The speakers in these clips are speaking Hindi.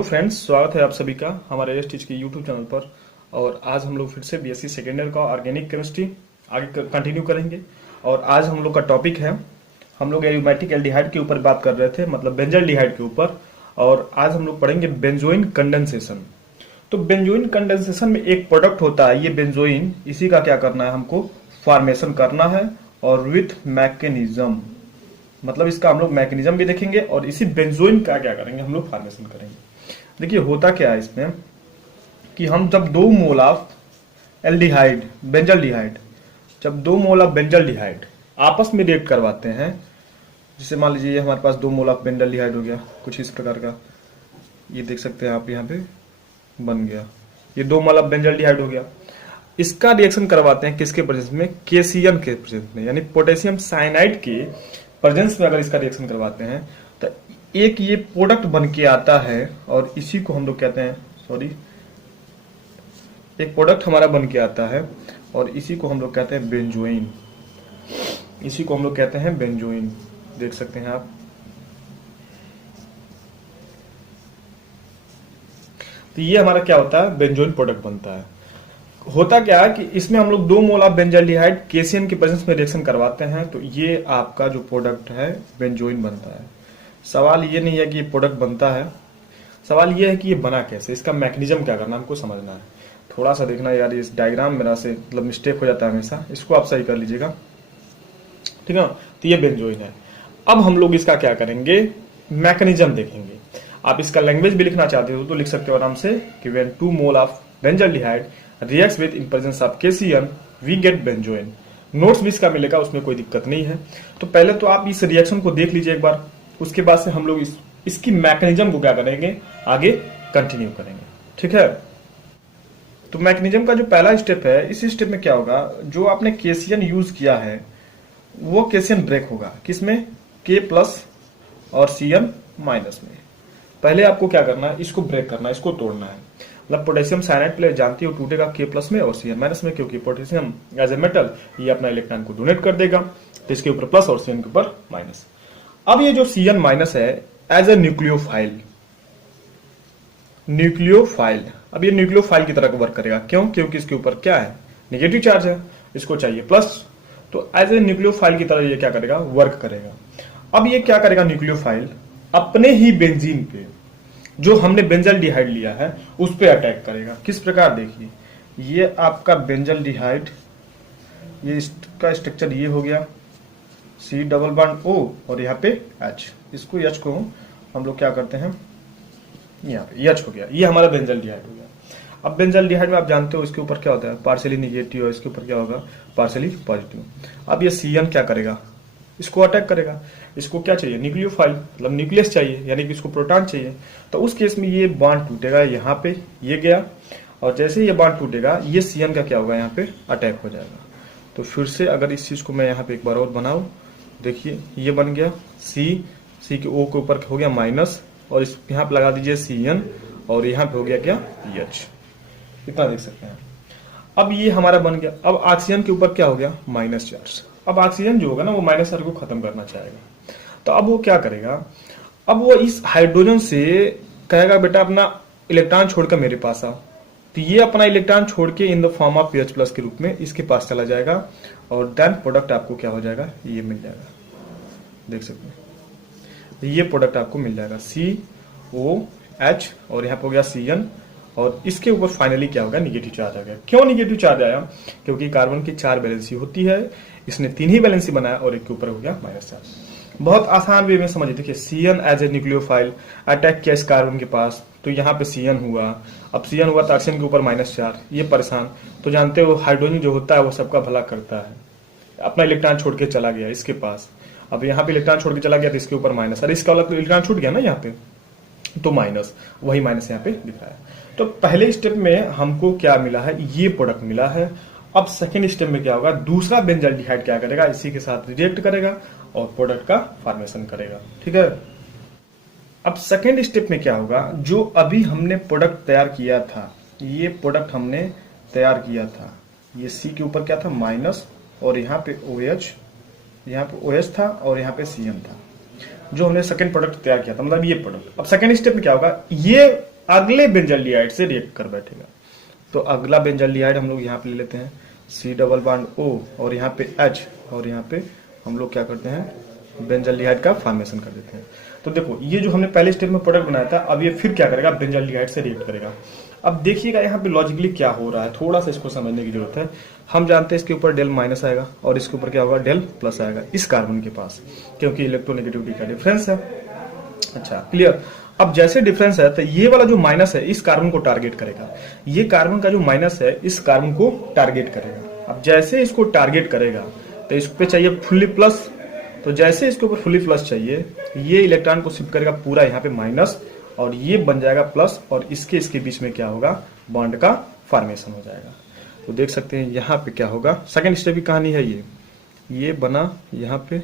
हेलो फ्रेंड्स, स्वागत है आप सभी का हमारे एस टीच के यूट्यूब चैनल पर। और आज हम लोग फिर से बीएससी सेकेंड ईयर का ऑर्गेनिक केमिस्ट्री आगे कंटिन्यू करेंगे। और आज हम लोग का टॉपिक है, हम लोग एरोमेटिक एल्डिहाइड के ऊपर बात कर रहे थे, मतलब बेंजल्डिहाइड के ऊपर। और आज हम लोग पढ़ेंगे बेंजोइन कंडेंसेशन। तो बेंजोइन कंडेंसेशन में एक प्रोडक्ट होता है, ये बेंजोइन, इसी का क्या करना है, हमको फॉर्मेशन करना है और विथ मैकेनिज्म, मतलब इसका हम लोग मैकेनिज्म भी देखेंगे और इसी बेंजोइन का क्या करेंगे, हम लोग फॉर्मेशन करेंगे। देखिए होता क्या है इसमें कि हम जब 2 मोल ऑफ एल्डिहाइड बेंजल्डिहाइड, जब 2 मोल ऑफ बेंजल्डिहाइड आपस में रिएक्ट करवाते हैं, जैसे मान लीजिए हमारे पास 2 मोल ऑफ बेंजल्डिहाइड हो गया, कुछ इस प्रकार का, ये देख सकते हैं आप, यहाँ पे बन गया, ये 2 मोल ऑफ बेंजल्डिहाइड हो गया। इसका रिएक्शन करवाते हैं किसके प्रेजेंस में, केसीएन के प्रेजेंस में, यानी पोटेशियम साइनाइड के प्रेजेंस में अगर इसका रिएक्शन करवाते हैं तो एक ये प्रोडक्ट बन के आता है और इसी को हम लोग कहते हैं, एक प्रोडक्ट हमारा बन के आता है और इसी को हम लोग कहते हैं बेंजोइन। इसी को हम लोग कहते हैं बेंजोइन, देख सकते हैं आप। तो ये हमारा क्या होता है, बेंजोइन प्रोडक्ट बनता है। होता क्या है कि इसमें हम लोग 2 मोल ऑफ बेंजल्डिहाइड केसीएन के प्रेजेंस में रिएक्शन करवाते हैं, तो ये आपका जो प्रोडक्ट है बेंजोइन बनता है। सवाल ये नहीं है कि ये प्रोडक्ट बनता है, सवाल ये है कि ये बना कैसे, इसका मैकेनिज्म क्या करना हमको समझना है। थोड़ा सा देखना यार, इस डायग्राम मेरा से मतलब मिस्टेक हो जाता है हमेशा, इसको आप सही कर लीजिएगा, ठीक है। तो ये बेंजोइन है। अब हम लोग इसका क्या करेंगे, मैकेनिज्म देखेंगे। आप इसका लैंग्वेज भी लिखना चाहते हो तो लिख सकते हो आराम से कि when 2 mole of benzaldehyde reacts with in presence of KCN we get benzoin. Notes भी इसका मिलेगा, उसमें कोई दिक्कत नहीं है। तो पहले तो आप इस रिएक्शन को देख लीजिए एक बार, उसके बाद से हम लोग इसकी मैकेनिज्म को क्या करेंगे, आगे कंटिन्यू करेंगे, ठीक है। तो मैकेनिज्म का जो पहला स्टेप है, इस स्टेप में क्या होगा, जो आपने केसीएन यूज किया है वो केसीएन ब्रेक होगा, किसमें, के प्लस और सीएन माइनस में। पहले आपको क्या करना है, इसको ब्रेक करना है, इसको तोड़ना है। मतलब पोटेशियम साइनाइड प्लेट जानती हो टूटेगा के प्लस में और सीएन माइनस में, क्योंकि पोटेशियम एज ए मेटल ये अपना इलेक्ट्रॉन को डोनेट कर देगा, तो इसके ऊपर प्लस और सीएन के ऊपर माइनस। अब ये जो सीएन माइनस है एज ए न्यूक्लियोफाइल, अब ये न्यूक्लियोफाइल की तरह वर्क करेगा। क्यों, क्योंकि इसके ऊपर क्या है, नेगेटिव चार्ज है, इसको चाहिए प्लस, तो एज ए न्यूक्लियोफाइल की तरह ये क्या करेगा, वर्क करेगा। अब ये क्या करेगा, न्यूक्लियोफाइल अपने ही बेंजीन पे, जो हमने बेंजल्डिहाइड लिया है उस पे अटैक करेगा। किस प्रकार, देखिए ये आपका बेंजल्डिहाइड, ये इसका स्ट्रक्चर ये हो गया, C डबल बॉन्ड O और यहाँ पे H, इसको H को हम लोग क्या करते हैं, यहाँ पे H हो गया, ये हमारा बेंजल्डिहाइड हो गया। अब बेंजल्डिहाइड में आप जानते हो इसके ऊपर क्या होता है, पार्शियली निगेटिव, और इसके ऊपर क्या होगा, पार्शियली पॉजिटिव। अब ये CN क्या करेगा, इसको अटैक करेगा। इसको क्या चाहिए, न्यूक्लियोफाइल, मतलब न्यूक्लियस चाहिए, यानी कि इसको प्रोटॉन चाहिए। तो उस केस में ये बॉन्ड टूटेगा, यहाँ पे ये गया, और जैसे ये बॉन्ड टूटेगा ये CN का क्या होगा, यहाँ पे अटैक हो जाएगा। तो फिर से अगर इस चीज को मैं यहाँ पे एक बार और बनाऊं, देखिए ये बन गया C के O के ऊपर हो गया माइनस, और इस यहाँ पे लगा दीजिए CN, और यहाँ पे हो गया क्या, H, इतना देख सकते हैं। अब ये हमारा बन गया। अब ऑक्सीजन के ऊपर क्या हो गया, माइनस चार्ज। अब ऑक्सीजन जो होगा ना वो माइनस चार्ज को खत्म करना चाहेगा, तो अब वो क्या करेगा, अब वो इस हाइड्रोजन से कहेगा बेटा अपना इलेक्ट्रॉन छोड़कर मेरे पास आ, तो ये अपना इलेक्ट्रॉन छोड़ के in the form of pH plus के रूप में इसके पास चला जाएगा, और देन प्रोडक्ट आपको क्या हो जाएगा, ये मिल जाएगा, देख सकते हैं, तो ये प्रोडक्ट आपको मिल जाएगा COH, और यहाँ पे हो गया CN, और इसके ऊपर फाइनली क्या होगा, निगेटिव चार्ज आ गया। क्यों निगेटिव चार्ज आया, क्योंकि कार्बन की 4 वैलेंसी होती है, इसने 3 ही वैलेंसी बनाया और एक के ऊपर हो गया माइनस चार्ज। बहुत आसान वे में समझिए, देखिए CN as a nucleophile attack किया इस कार्बन के पास, तो यहाँ पे CN हुआ। अब CN हुआ तो ऑक्सीजन के ऊपर माइनस चार्ज, ये परेशान। तो जानते हो हाइड्रोजन जो होता है वो सबका भला करता है, अपना इलेक्ट्रॉन छोड़ के चला गया इसके पास। अब यहाँ पे इलेक्ट्रॉन छोड़ के चला गया तो इसके ऊपर माइनस, अरे इसका वाला इलेक्ट्रॉन छूट गया ना यहाँ पे, तो माइनस, वही माइनस यहाँ पे दिखाया। तो पहले स्टेप में हमको क्या मिला है, ये प्रोडक्ट मिला है। अब सेकेंड स्टेप में क्या होगा, दूसरा बेंजल्डिहाइड क्या करेगा, इसी के साथ रिएक्ट करेगा और प्रोडक्ट का फॉर्मेशन करेगा, ठीक है। अब सेकेंड स्टेप में क्या होगा, जो अभी हमने प्रोडक्ट तैयार किया था, ये प्रोडक्ट हमने तैयार किया था, ये C के ऊपर क्या था, माइनस, और यहाँ पे OH, यहाँ पे OH था और यहाँ पे CN था, जो हमने सेकेंड प्रोडक्ट तैयार किया था, मतलब ये प्रोडक्ट। अब सेकेंड स्टेप में क्या होगा, ये अगले बेंजल्डिहाइड से रिएक्ट कर बैठेगा। तो अगला बेंजल्डिहाइड हम लोग यहाँ पे ले लेते हैं C डबल बॉन्ड O और यहाँ पे H और यहाँ पे हम लोग क्या करते हैं बेंजल्डिहाइड का फॉर्मेशन कर देते हैं। तो देखो ये जो हमने पहले स्टेप में प्रोडक्ट बनाया था, अब ये फिर क्या करेगा बेंजल्डिहाइड से रिएक्ट करेगा। अब देखिएगा यहाँ पे लॉजिकली क्या हो रहा है, थोड़ा सा इसको समझने की जरूरत है। हम जानते हैं इसके ऊपर डेल माइनस आएगा और इसके ऊपर क्या होगा डेल प्लस आएगा इस कार्बन के पास, क्योंकि इलेक्ट्रोनेगेटिविटी का डिफरेंस है। अच्छा क्लियर। अब जैसे डिफरेंस है तो ये वाला जो माइनस है इस कार्बन को टारगेट करेगा, ये कार्बन का जो माइनस है इस कार्बन को टारगेट करेगा। अब जैसे इसको टारगेट करेगा तो इस पे चाहिए फुल्ली प्लस, तो जैसे इसके ऊपर फुल्ली प्लस चाहिए ये इलेक्ट्रॉन को शिफ्ट करेगा पूरा यहाँ पे माइनस और ये बन जाएगा प्लस और इसके बीच में क्या होगा बॉन्ड का फॉर्मेशन हो जाएगा। तो देख सकते हैं यहाँ पे क्या होगा, सेकेंड स्टेप की कहानी है ये बना यहाँ पे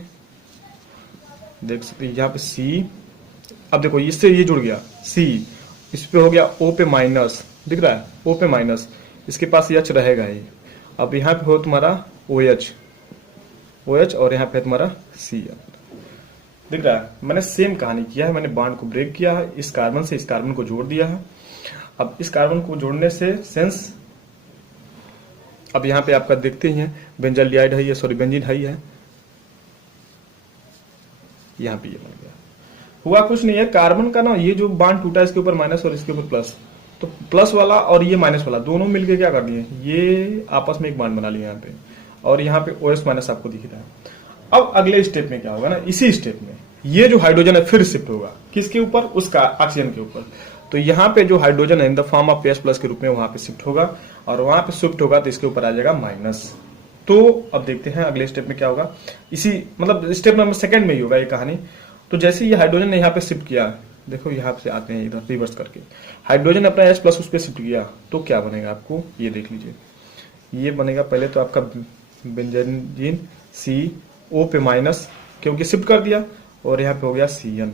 देख सकते हैं यहाँ पे C। अब देखो इससे ये जुड़ गया C, इस पे हो गया O पे माइनस, दिख रहा है O पे माइनस, इसके पास H रहेगा ही। अब यहाँ पे हो तुम्हारा OH और यहाँ पे तुम्हारा Cl, दिख रहा है। मैंने सेम कहानी किया है, मैंने बॉन्ड को ब्रेक किया है, इस कार्बन से इस कार्बन को जोड़ दिया है। अब इस कार्बन को जोड़ने से सेंस अब यहाँ पे आपका देखते ही हैं बेंजल्डिहाइड है ये, सॉरी बेंजीन है, यहाँ पे ये बन गया। हुआ कुछ नहीं है, कार्बन का ना ये जो बॉन्ड टूटा इसके ऊपर माइनस और इसके ऊपर प्लस, तो प्लस वाला और ये माइनस वाला दोनों मिलके क्या कर दिए, ये आपस में एक बॉन्ड बना लिया यहाँ पे, और यहाँ पे OS माइनस आपको दिख रहा है। अब अगले स्टेप में क्या होगा ना, इसी स्टेप में ये जो हाइड्रोजन है फिर शिफ्ट होगा किसके ऊपर, उसका ऑक्सीजन के ऊपर। तो यहाँ पे जो हाइड्रोजन है in the form of PS plus के रूप में वहां पे शिफ्ट होगा और वहां पे शिफ्ट होगा तो इसके ऊपर आ जाएगा माइनस। तो अब देखते हैं अगले स्टेप में क्या होगा, इसी मतलब स्टेप नंबर सेकंड में ही होगा ये कहानी। तो जैसे ये हाइड्रोजन ने यहाँ पे शिफ्ट किया, देखो यहाँ से आते हैं इधर रिवर्स करके, हाइड्रोजन अपना H प्लस उस पर शिफ्ट किया तो क्या बनेगा आपको ये देख लीजिए। ये बनेगा पहले तो आपका बेंजीन CO पे माइनस क्योंकि शिफ्ट कर दिया और यहाँ पे हो गया Cn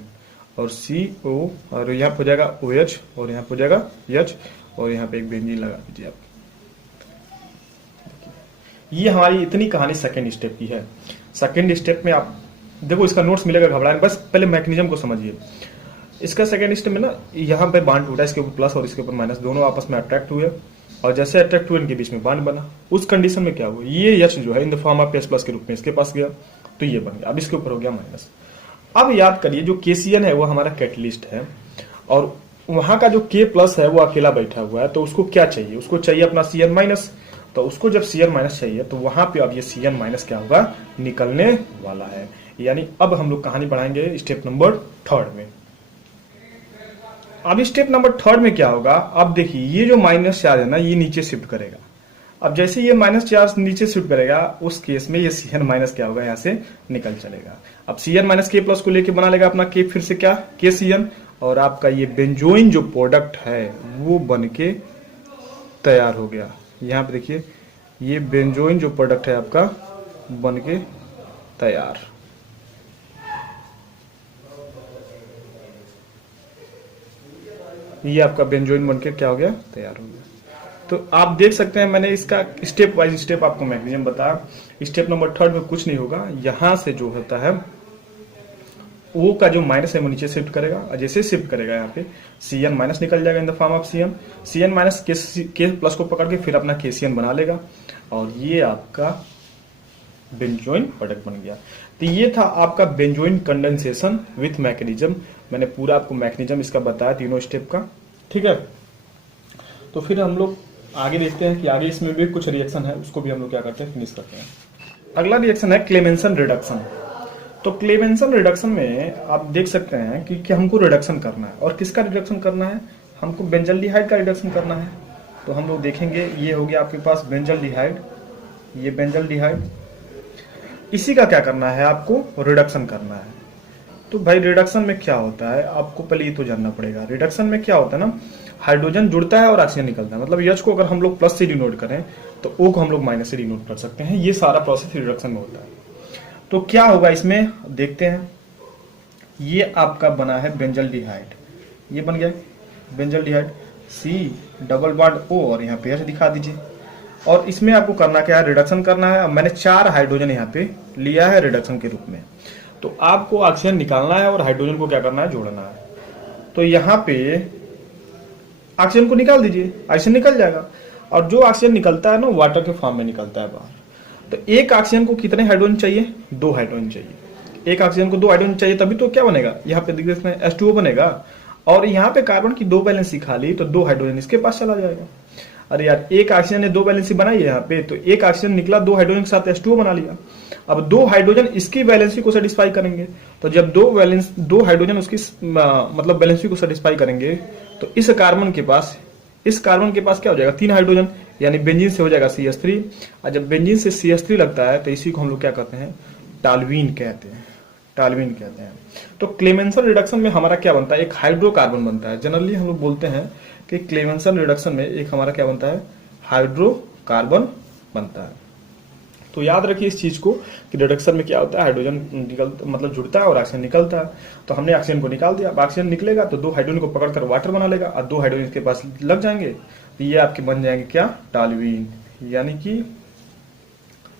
और CO और यहाँ पे हो जाएगा OH और यहाँ पे हो जाएगा H और यहाँ पे एक बेंजीन लगा दीजिए आप। ये हमारी इतनी कहानी सेकेंड स्टेप की है। सेकेंड स्टेप में आप देखो इसका नोट्स मिलेगा, घबराएं बस पहले मैकेनिज्म को समझिए। इसका सेकेंड स्टेप में ना यहाँ पे बॉन्ड टूटा, इसके ऊपर प्लस और इसके ऊपर माइनस दोनों आपस में अट्रैक्ट हुए और जैसे अट्रैक्ट हुए इनके बीच में बॉन्ड बना। उस कंडीशन में क्या हुआ, ये H जो है in the form of PS plus के रूप में इसके पास गया तो ये बन गया, अब इसके ऊपर हो गया माइनस। अब याद करिए जो KCN है वो हमारा कैटलिस्ट है और वहां का जो K प्लस है वो अकेला बैठा हुआ है, तो उसको क्या चाहिए, उसको चाहिए अपना Cn माइनस। तो उसको जब Cn माइनस चाहिए तो वहां पे अब ये Cn माइनस क्या होगा निकलने वाला है। यानी अब हम लोग कहानी बढ़ाएंगे स्टेप नंबर थर्ड में। अब स्टेप नंबर थर्ड में क्या होगा, अब देखिए ये जो माइनस चार्ज है ना ये नीचे शिफ्ट करेगा। अब जैसे ये माइनस चार्ज नीचे शिफ्ट करेगा उस केस में ये Cn माइनस क्या होगा यहाँ से निकल चलेगा। अब Cn माइनस K प्लस को लेके बना लेगा अपना K फिर से क्या KCN और आपका ये बेंजोइन जो प्रोडक्ट है वो बन के तैयार हो गया। यहाँ पे देखिए ये बेंजोइन जो प्रोडक्ट है आपका बन के तैयार। ये आपका बेंजोइन बनके क्या हो गया तैयार हो गया। तो आप देख सकते हैं मैंने इसका स्टेप वाइज स्टेप आपको मैकेनिज्म बताया। स्टेप नंबर थर्ड में कुछ नहीं होगा, यहां से जो होता है O का जो माइनस है वो नीचे शिफ्ट करेगा और जैसे शिफ्ट करेगा यहाँ पे Cn माइनस निकल जाएगा in the form of Cn minus K plus को पकड़ के फिर अपना KCN बना लेगा और ये आपका बेंजोइन प्रोडक्ट बन गया। तो ये था आपका बेंजोइन कंडेंसेशन विथ मैकेनिज्म। मैंने पूरा आपको मैकेनिज्म इसका बताया तीनों स्टेप का, ठीक है। तो फिर हम लोग आगे देखते हैं कि आगे इसमें भी कुछ रिएक्शन है, उसको भी हम लोग क्या करते हैं फिनिश करते हैं। अगला रिएक्शन है क्लेमेंसन रिडक्शन। तो क्लेमेंसन रिडक्शन में आप देख सकते हैं कि हमको रिडक्शन करना है और किसका रिडक्शन करना है, हमको बेंजल्डिहाइड का रिडक्शन करना है। तो हम लोग देखेंगे ये हो गया आपके पास बेंजल्डिहाइड, ये बेंजल्डिहाइड, इसी का क्या करना है आपको रिडक्शन करना है। तो भाई रिडक्शन में क्या होता है आपको पहले ये तो जानना पड़ेगा। रिडक्शन में क्या होता है ना, हाइड्रोजन जुड़ता है और ऑक्सीजन निकलता है। मतलब H को अगर हम लोग प्लस से डिनोट करें तो O को हम लोग माइनस से डिनोट कर सकते हैं। ये सारा प्रोसेस रिडक्शन में होता है। तो क्या होगा इसमें देखते हैं। ये आपका बना है बेंजल्डिहाइड, ये बन गया benzaldehyde C double bond O और यहाँ पे H दिखा दीजिए। और इसमें आपको करना क्या है, रिडक्शन करना है। मैंने 4 हाइड्रोजन यहाँ पे लिया है रिडक्शन के रूप में। तो आपको ऑक्सीजन निकालना है और हाइड्रोजन को क्या करना है जोड़ना है। तो यहाँ पे ऑक्सीजन को निकाल दीजिए, ऑक्सीजन निकल जाएगा। और जो ऑक्सीजन निकलता है ना वाटर के फॉर्म में निकलता है बाहर। तो एक ऑक्सीजन को कितने हाइड्रोजन चाहिए? 2 हाइड्रोजन चाहिए। एक ऑक्सीजन को 2 हाइड्रोजन चाहिए, तभी तो क्या बनेगा, यहाँ पे देखिए इसमें H2O बनेगा। और यहाँ पे कार्बन की 2 वैलेंसी खाली, तो 2 हाइड्रोजन इसके पास चला जाएगा। अरे यार, एक ऑक्सीजन ने 2 वैलेंसी बनाई है यहाँ पे, तो एक ऑक्सीजन निकला 2 हाइड्रोजन के साथ H2O बना लिया। अब 2 हाइड्रोजन इसकी वैलेंसी को सेटिस्फाई करेंगे, तो जब 2 हाइड्रोजन उसकी मतलब वैलेंसी को सेटिस्फाई करेंगे, तो इस कार्बन के पास क्या हो जाएगा, 3 हाइड्रोजन, यानी बेंजीन से हो जाएगा CH3। और जब बेंजीन से CH3 लगता है तो इसी को हम लोग क्या कहते हैं, टॉल्यूइन कहते हैं। तो क्लेमेंसन रिडक्शन में हमारा क्या बनता है, एक हाइड्रोकार्बन बनता है। जनरली हम लोग बोलते हैं कि क्लेमेंसन रिडक्शन में एक हमारा क्या बनता है, हाइड्रोकार्बन बनता है। तो याद रखिए इस चीज को कि रिडक्शन में क्या होता है, हाइड्रोजन मतलब जुड़ता है और ऑक्सीजन निकलता है। तो हमने ऑक्सीजन को निकाल दिया। अब ऑक्सीजन निकलेगा तो 2 हाइड्रोजन को पकड़कर वाटर बना लेगा, और 2 हाइड्रोजन के पास लग जाएंगे, तो ये आपके बन जाएंगे क्या, टॉल्यूइन। यानी कि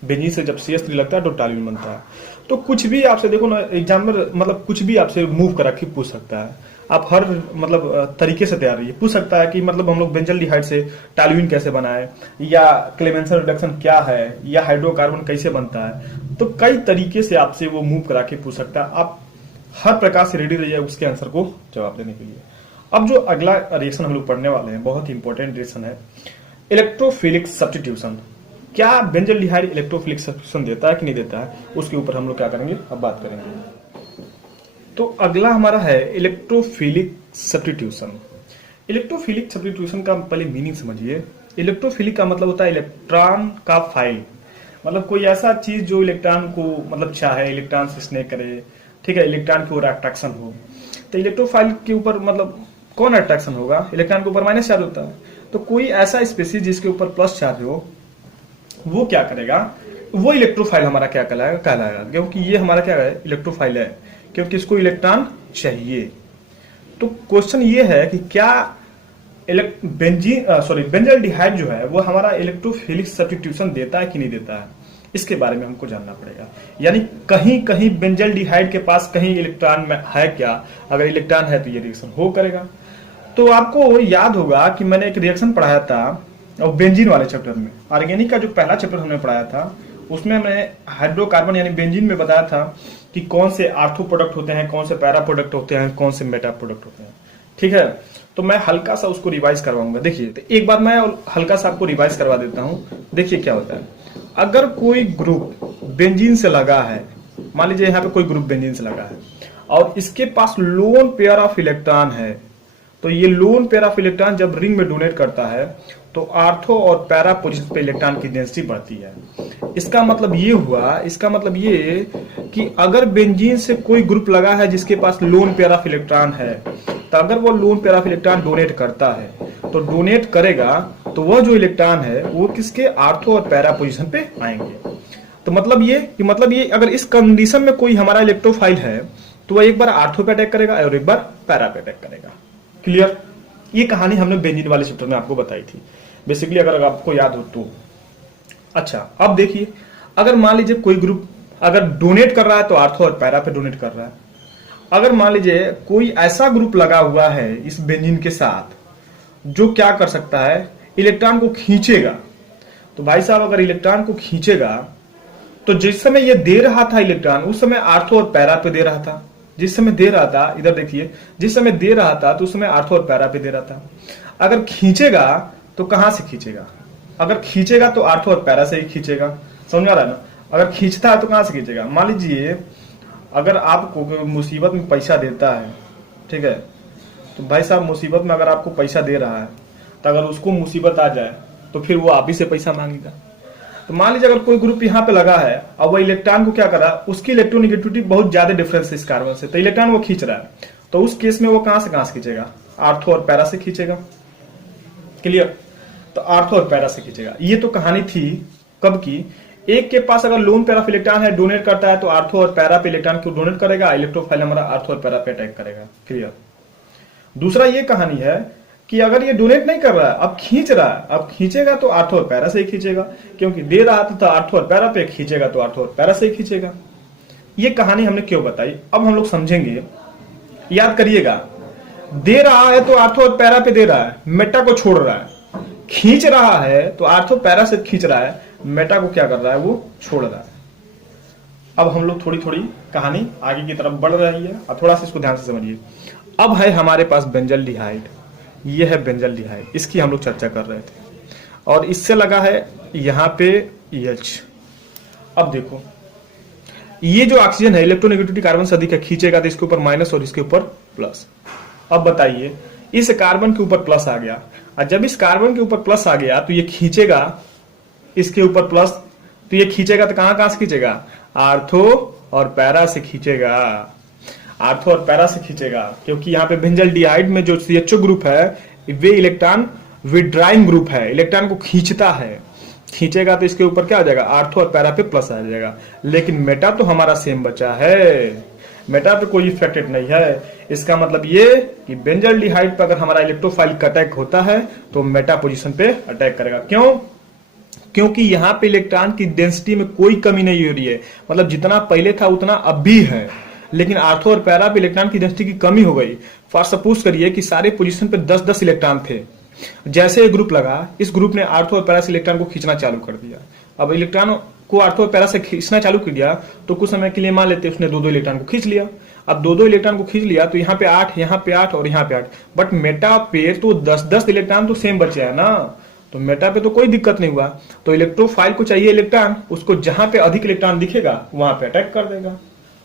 बेंजीन से जब CH3 लगता है तो टॉल्यूइन बनता है। तो कुछ भी आपसे देखो ना, एग्जामिनर मतलब कुछ भी आपसे मूव करा के पूछ सकता है। आप हर मतलब तरीके से तैयार रहिए। पूछ सकता है कि मतलब हम लोग बेंजल्डिहाइड से टॉल्यूइन कैसे बनाए, या क्लेमेंसन रिडक्शन क्या है, या हाइड्रोकार्बन कैसे बनता है। तो कई तरीके से आपसे वो मूव करा के पूछ सकता है। आप हर प्रकार से रेडी रहिए उसके आंसर को जवाब देने के लिए। अब जो अगला रिएक्शन हम लोग पढ़ने वाले हैं, बहुत ही इंपॉर्टेंट रिएक्शन है, इलेक्ट्रोफिलिक सब्स्टिट्यूशन। क्या बेंजल्डिहाइड इलेक्ट्रोफिलिक सब्स्टिट्यूशन देता है कि नहीं देता है, उसके ऊपर हम लोग क्या करेंगे, अब बात करेंगे। तो अगला हमारा है इलेक्ट्रोफिलिक सब्स्टिट्यूशन। इलेक्ट्रोफिलिक सब्स्टिट्यूशन का पहले मीनिंग समझिए। इलेक्ट्रोफिलिक का मतलब होता है इलेक्ट्रॉन का फाइल, मतलब कोई ऐसा चीज जो इलेक्ट्रॉन को मतलब चाहे, इलेक्ट्रॉन से स्नेह करे, ठीक है, इलेक्ट्रॉन की ओर अट्रैक्शन हो। तो इलेक्ट्रोफाइल के ऊपर मतलब कौन अट्रैक्शन होगा, इलेक्ट्रॉन के ऊपर माइनस चार्ज होता है। तो कोई ऐसा स्पीसीज जिसके ऊपर प्लस चार्ज हो, वो क्या करेगा, वो इलेक्ट्रोफाइल हमारा क्या कहलाएगा, क्योंकि ये हमारा क्या है, इलेक्ट्रोफाइल है, क्योंकि इसको इलेक्ट्रॉन चाहिए। तो क्वेश्चन ये है कि क्या बेंजल्डिहाइड जो है वो हमारा इलेक्ट्रोफिलिक सब्स्टिट्यूशन देता है कि नहीं देता है, इसके बारे में हमको जानना पड़ेगा। यानी कहीं कहीं बेंजल्डिहाइड के पास कहीं इलेक्ट्रॉन में है क्या, अगर इलेक्ट्रॉन है तो ये रिएक्शन हो करेगा। तो आपको याद होगा कि मैंने एक रिएक्शन पढ़ाया था और बेंजीन वाले चैप्टर में, ऑर्गेनिक का जो पहला चैप्टर हमने पढ़ाया था, उसमें मैंने हाइड्रोकार्बन यानी बेंजीन में बताया था कि कौन से आर्थो प्रोडक्ट होते हैं, कौन से पैरा प्रोडक्ट होते हैं, कौन से मेटा प्रोडक्ट होते हैं। ठीक है, तो मैं हल्का सा उसको रिवाइज करवाऊंगा। देखिए, तो एक बार मैं हल्का सा आपको रिवाइज करवा देता हूं। देखिए क्या होता है, अगर कोई ग्रुप बेंजीन से लगा है, मान लीजिए यहाँ पे कोई ग्रुप बेंजीन से लगा है और इसके पास लोन पेयर ऑफ इलेक्ट्रॉन है, तो ये लोन पेयर ऑफ इलेक्ट्रॉन जब रिंग में डोनेट करता है तो आर्थो और पैरा पोजीशन पे इलेक्ट्रॉन की डेंसिटी बढ़ती है। इसका मतलब ये हुआ, इसका मतलब ये कि अगर बेंजीन से कोई ग्रुप लगा है जिसके पास लोन पेयर ऑफ इलेक्ट्रॉन है, तो अगर वो lone pair of electron donate करता है, तो डोनेट करेगा तो वह जो इलेक्ट्रॉन है वो किसके, आर्थो और पैरा पोजीशन पे आएंगे। तो मतलब ये अगर इस कंडीशन में कोई हमारा इलेक्ट्रोफाइल है तो वह एक बार आर्थो पे अटैक करेगा और एक बार पैरा पे अटैक करेगा। क्लियर? ये कहानी हमने बेंजीन वाले चैप्टर में आपको बताई थी बेसिकली, अगर आपको याद हो तो। अच्छा, अब देखिए, अगर मान लीजिए कोई ग्रुप अगर डोनेट कर रहा है तो आर्थो और पैरा पे डोनेट कर रहा है। अगर मान लीजिए कोई ऐसा ग्रुप लगा हुआ है इस बेंजीन के साथ जो क्या कर सकता है, इलेक्ट्रॉन को खींचेगा, तो भाई साहब अगर इलेक्ट्रॉन को खींचेगा तो जिस समय ये दे रहा था इलेक्ट्रॉन, उस समय आर्थो और पैरा पे दे रहा था। जिस समय दे रहा था, इधर देखिए, जिस समय दे रहा था तो उस समय आर्थो और पैरा पे दे रहा था। अगर खींचेगा तो कहां से खींचेगा, अगर खींचेगा तो आर्थो और पैरा से ही खींचेगा। समझ आ रहा है ना? अगर खींचता है तो कहां से खींचेगा, मान लीजिए अगर आपको मुसीबत में पैसा देता है, ठीक है, तो भाई साहब मुसीबत में अगर आपको पैसा दे रहा है तो अगर उसको मुसीबत आ जाए तो फिर वो आप ही से पैसा मांगेगा। तो मान लीजिए अगर कोई ग्रुप यहाँ पे लगा है और वो इलेक्ट्रॉन को क्या कर रहा है, उसकी इलेक्ट्रोनेगेटिविटी बहुत ज्यादा डिफरेंस है इस कार्बन से, तो इलेक्ट्रॉन वो खींच रहा है, तो उस केस में वो कहां से खींचेगा, आर्थो और पैरा से खींचेगा। क्लियर? तो आर्थो और पैरा से खींचेगा। ये तो कहानी थी कब की, एक के पास अगर लोन पेयर ऑफ इलेक्ट्रॉन है, डोनेट करता है, तो आर्थो और पैरा पे इलेक्ट्रॉन को डोनेट करेगा, इलेक्ट्रोफाइल हमारा आर्थो और पैरा पे अटैक करेगा। क्लियर? दूसरा ये कहानी है कि अगर ये डोनेट नहीं कर रहा है, अब खींच रहा है, अब खींचेगा तो आर्थो और पैरा से ही खींचेगा, क्योंकि दे रहा था तो आर्थो और पैरा पे, खींचेगा तो आर्थो और पैरा से ही खींचेगा। ये कहानी हमने क्यों बताई, अब हम लोग समझेंगे। याद करिएगा, दे रहा है तो आर्थो और पैरा पे दे रहा है, मेटा को छोड़ रहा है। खींच रहा है तो आर्थो पैरा से खींच रहा है, मेटा को क्या कर रहा है, वो छोड़ रहा है। अब हम लोग थोड़ी थोड़ी कहानी आगे की तरफ बढ़ रही है, अब थोड़ा सा इसको ध्यान से समझिए। अब है हमारे पास बेंजल्डिहाइड, ये है बेंजल्डिहाइड, इसकी हम लोग चर्चा कर रहे थे, और इससे लगा है यहाँ पे H। अब देखो ये जो ऑक्सीजन है इलेक्ट्रोनेगेटिविटी कार्बन से अधिक है, खींचेगा तो इसके ऊपर माइनस और इसके ऊपर प्लस। अब बताइए इस कार्बन के ऊपर प्लस आ गया, और जब इस कार्बन के ऊपर प्लस आ गया तो ये खींचेगा इसके ऊपर प्लस, तो ये खींचेगा तो कहां कहां से खींचेगा, आर्थो और पैरा से खींचेगा, आर्थो और पैरा से खींचेगा, क्योंकि यहाँ पे बेंजल्डिहाइड में जो CHO ग्रुप है वे इलेक्ट्रॉन विड्राइंग ग्रुप है, इलेक्ट्रॉन को खींचता है, खींचेगा तो इसके ऊपर क्या हो जाएगा, आर्थो और पैरा पे प्लस आ जाएगा। लेकिन मेटा तो हमारा सेम बचा है, मेटा पे कोई इफेक्टेड नहीं है। इसका मतलब ये कि बेंजल्डिहाइड पर अगर हमारा इलेक्ट्रोफाइल का अटैक होता है तो मेटा पोजीशन पे अटैक करेगा। क्यों? क्योंकि यहाँ पे इलेक्ट्रॉन की डेंसिटी में कोई कमी नहीं हो रही है, मतलब जितना पहले था उतना अब भी है, लेकिन आर्थो और पैरा पे इलेक्ट्रॉन की डेंसिटी की कमी हो गई। फॉर सपोज करिए कि सारे पोजीशन पे 10-10 इलेक्ट्रॉन थे, जैसे ग्रुप लगा, इस ग्रुप ने आर्थो और पैरा से इलेक्ट्रॉन को खींचना चालू कर दिया। अब इलेक्ट्रॉन को आर्थो और पैरा से खींचना चालू कर दिया तो कुछ समय के लिए मान लेते उसने 2-2 इलेक्ट्रॉन को खींच लिया। अब 2-2 इलेक्ट्रॉन को खींच लिया तो यहाँ पे 8, यहाँ पे 8 और यहाँ पे 8, बट मेटा पे तो 10-10 इलेक्ट्रॉन तो सेम बचे है ना, तो मेटा पे तो कोई दिक्कत नहीं हुआ। तो इलेक्ट्रोफाइल को चाहिए इलेक्ट्रॉन, उसको जहां पे अधिक इलेक्ट्रॉन दिखेगा वहां पे अटैक कर देगा।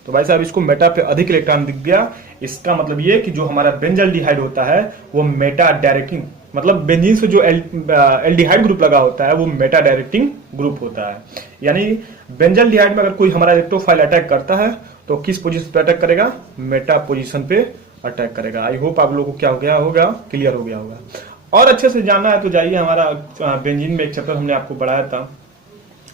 तो भाई साहब इसको मेटा पे अधिक इलेक्ट्रॉन दिख गया, इसका मतलब ये कि जो हमारा बेंजल्डिहाइड होता है वो मेटा डायरेक्टिंग, मतलब बेंजीन से जो एल्डिहाइड ग्रुप लगा होता है वो मेटा डायरेक्टिंग ग्रुप होता है। यानी बेंजल्डिहाइड में अगर कोई हमारा इलेक्ट्रोफाइल अटैक करता है तो किस पोजीशन पे अटैक करेगा, मेटा पोजीशन पे अटैक करेगा। आई होप आप लोगों को क्या हो गया होगा, क्लियर हो गया होगा। और अच्छे से जानना है तो जाइए, हमारा बेंजीन में एक चैप्टर हमने आपको पढ़ाया था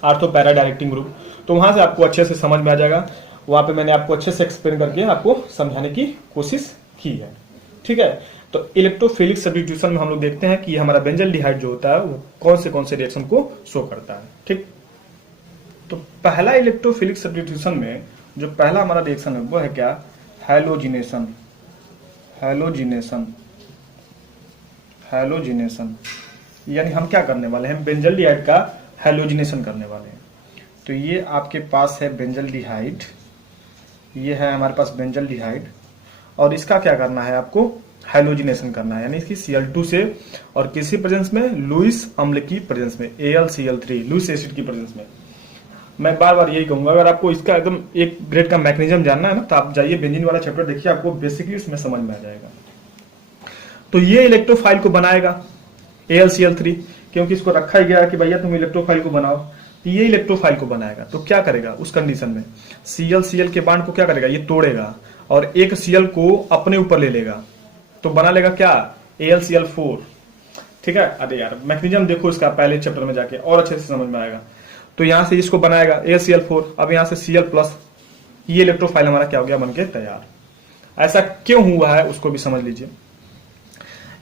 आर्थो पैरा डायरेक्टिंग ग्रुप, तो वहां से आपको अच्छे से समझ में आ जाएगा। वहां पे मैंने आपको अच्छे से एक्सप्लेन करके आपको समझाने की कोशिश की है, ठीक है। तो इलेक्ट्रोफिलिक सब्स्टिट्यूशन में हम लोग देखते हैं कि हमारा बेंजल्डिहाइड जो होता है वो कौन से रिएक्शन को शो करता है, ठीक। तो पहला इलेक्ट्रोफिलिक सब्स्टिट्यूशन में जो पहला हमारा रिएक्शन है वो है क्या, हैलोजिनेशन। हैलोजिनेशन हैलोजिनेशन यानी हम क्या करने वाले हैं, बेंजल्डिहाइड का हैलोजिनेशन करने वाले हैं। तो ये आपके पास है बेंजल्डिहाइड, ये है हमारे पास बेंजल्डिहाइड, और इसका क्या करना है, आपको हैलोजिनेशन करना है, यानी इसकी Cl2 से, और किसी प्रेजेंस में, लुईस अम्ल की प्रेजेंस में, AlCl3 लुईस एसिड की प्रेजेंस में। मैं बार बार यही कहूंगा, अगर आपको इसका एकदम एक ग्रेड का मैकेनिज्म जानना है ना तो आप जाइए बेंजीन वाला चैप्टर देखिए, आपको बेसिकली उसमें समझ में आ जाएगा। तो ये इलेक्ट्रोफाइल को बनाएगा AlCl3, क्योंकि इसको रखा ही गया कि भैया तुम इलेक्ट्रोफाइल को बनाओ, तो ये इलेक्ट्रोफाइल को बनाएगा। तो क्या करेगा उस कंडीशन में, Cl के बांड को क्या करेगा, ये तोड़ेगा और एक Cl को अपने ऊपर ले लेगा, तो बना लेगा क्या, AlCl4, ठीक है। अरे यार मैकेनिज्म देखो इसका पहले चैप्टर में जाके, और अच्छे से समझ में आएगा। तो यहां से इसको बनाएगा AlCl4, अब यहां से Cl+, ये इलेक्ट्रोफाइल हमारा क्या हो गया, बनके तैयार। ऐसा क्यों हुआ है उसको भी समझ लीजिए।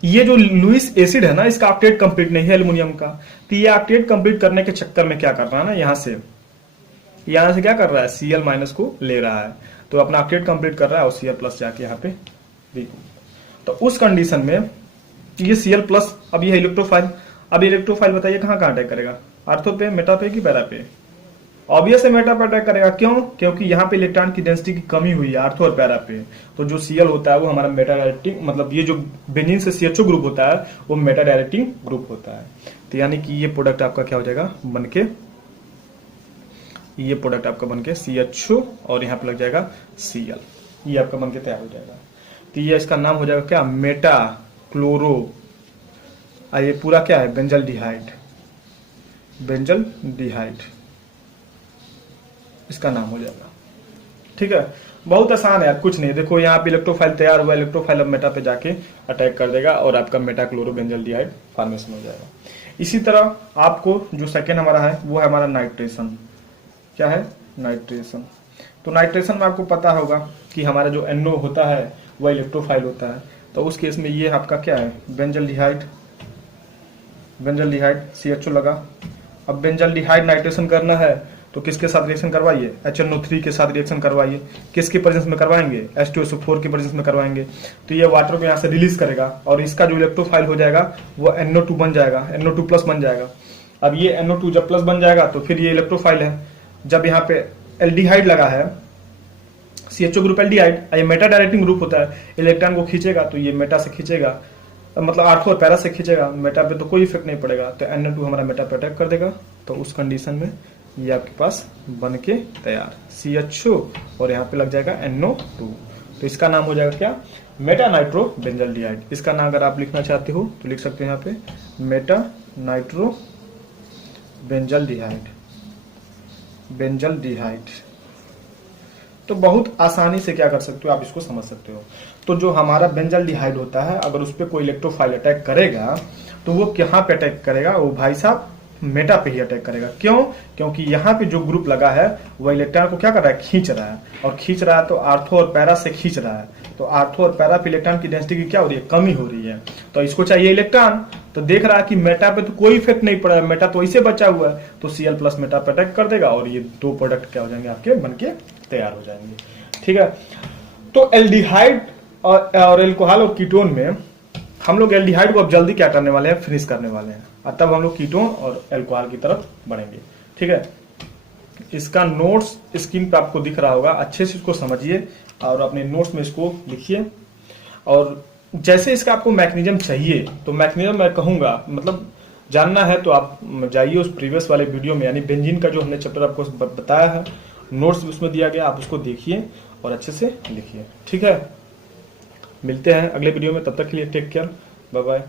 ये जो लुईस एसिड है ना, इसका ऑक्टेट कंप्लीट नहीं है एल्युमिनियम का, तो ये ऑक्टेट कंप्लीट करने के चक्कर में क्या कर रहा है ना, यहां से क्या कर रहा है, Cl- को ले रहा है, तो अपना ऑक्टेट कंप्लीट कर रहा है और Cl+ जाके यहाँ पे देखो। तो उस कंडीशन में ये Cl+, अब ये इलेक्ट्रोफाइल, अब इलेक्ट्रोफाइल बताइए कहां कहां अटैक करेगा, आर्थो पे, मेटा पे कि पैरा पे, ऑब्वियस है मेटा पे अटैक करेगा। क्यों, क्योंकि यहाँ पे इलेक्ट्रॉन की डेंसिटी की कमी हुई है आर्थो और पैरा पे, तो जो Cl होता है वो हमारा मेटा डायरेक्टिंग, मतलब ये जो बेंजीन से CHO ग्रुप होता है वो मेटा डायरेक्टिंग ग्रुप होता है। तो यानी कि ये प्रोडक्ट आपका क्या हो जाएगा, बनके, ये प्रोडक्ट आपका बनके CHO और यहाँ पे लग जाएगा Cl, ये आपका बनके तैयार हो जाएगा। तो ये इसका नाम हो जाएगा क्या, मेटा क्लोरो, ये पूरा क्या है, बेंजल्डिहाइड, बेंजल्डिहाइड इसका नाम हो जाएगा, ठीक है। बहुत आसान है यार, कुछ नहीं, देखो यहाँ पे इलेक्ट्रोफाइल तैयार हुआ, इलेक्ट्रोफाइल अब मेटा पे जाके अटैक कर देगा और आपका मेटा क्लोरो बेंजल्डिहाइड फॉर्मेशन हो जाएगा। इसी तरह आपको जो सेकेंड हमारा है वो है हमारा नाइट्रेशन। क्या है, नाइट्रेशन। तो नाइट्रेशन में आपको पता होगा कि हमारा जो NO होता है वह इलेक्ट्रोफाइल होता है, तो उस केस में ये आपका क्या है, बेंजल्डिहाइड, बेंजल्डिहाइड CHO लगा। अब बेंजल्डिहाइड नाइट्रेशन करना है तो किसके साथ रिएक्शन करवाइए, HNO3 के साथ रिएक्शन करवाइए। किसके प्रेजेंस में करवाएंगे, H2SO4 के प्रेजेंस में करवाएंगे। तो ये वाटर को यहाँ से रिलीज करेगा और इसका जो इलेक्ट्रोफाइल हो जाएगा वो NO2 बन जाएगा, NO2 प्लस बन जाएगा। अब ये NO2 जब प्लस बन जाएगा तो फिर ये इलेक्ट्रोफाइल है। जब यहाँ पे एल्डिहाइड लगा है, CHO ग्रुप एल्डिहाइड, ये मेटा डायरेक्टिंग ग्रुप होता है, इलेक्ट्रॉन को खींचेगा तो ये मेटा से खींचेगा, मतलब आर्थो और पैरा से खींचेगा, मेटा पे तो कोई इफेक्ट नहीं पड़ेगा। तो NO2 हमारा मेटा पे अटैक कर देगा। तो उस कंडीशन में ये आपके पास बन के तैयार CHO और यहाँ पे लग जाएगा NO2। तो इसका नाम हो जाएगा क्या, मेटा नाइट्रो बेंजल्डिहाइड। इसका नाम अगर आप लिखना चाहते हो तो लिख सकते हैं यहाँ पे मेटा नाइट्रो बेंजल्डिहाइड, बेंजल्डिहाइड। तो बहुत आसानी से क्या कर सकते हो आप इसको समझ सकते हो। तो जो हमारा बेंजल्डिहाइड होता है, अगर उस पर कोई इलेक्ट्रोफाइल अटैक करेगा तो वो कहाँ पे अटैक करेगा, वो भाई साहब मेटा पे ही अटैक करेगा। क्यों, क्योंकि यहाँ पे जो ग्रुप लगा है वह इलेक्ट्रॉन को क्या कर रहा है, खींच रहा है। और खींच रहा है तो आर्थो और पैरा से खींच रहा है। तो आर्थो और पैरा पे इलेक्ट्रॉन की डेंसिटी की क्या हो रही है, कमी हो रही है। तो इसको चाहिए इलेक्ट्रॉन। तो देख रहा है कि मेटा पे तो कोई इफेक्ट नहीं पड़ा है, मेटा तो ऐसे बचा हुआ है। तो Cl प्लस मेटा पे अटैक कर देगा और ये दो प्रोडक्ट क्या हो जाएंगे, आपके बन के तैयार हो जाएंगे। ठीक है। तो एल्डिहाइड और एल्कोहल और कीटोन में हम लोग एल्डिहाइड को अब जल्दी क्या करने वाले हैं, फिनिश करने वाले हैं। और तब हम लोग कीटोन और एल्कोहल की तरफ बढ़ेंगे। ठीक है। इसका नोट्स स्क्रीन पे आपको दिख रहा होगा, अच्छे से इसको समझिए और अपने नोट्स में इसको लिखिए। और जैसे इसका आपको मैकेनिज्म चाहिए तो मैकेनिज्म मैं कहूंगा, मतलब जानना है तो आप जाइए उस प्रीवियस वाले वीडियो में, यानी बेंजीन का जो हमने चैप्टर आपको बताया है, नोट्स उसमें दिया गया, आप उसको देखिए और अच्छे से लिखिए। ठीक है। मिलते हैं अगले वीडियो में, तब तक के लिए टेक केयर, बाय बाय।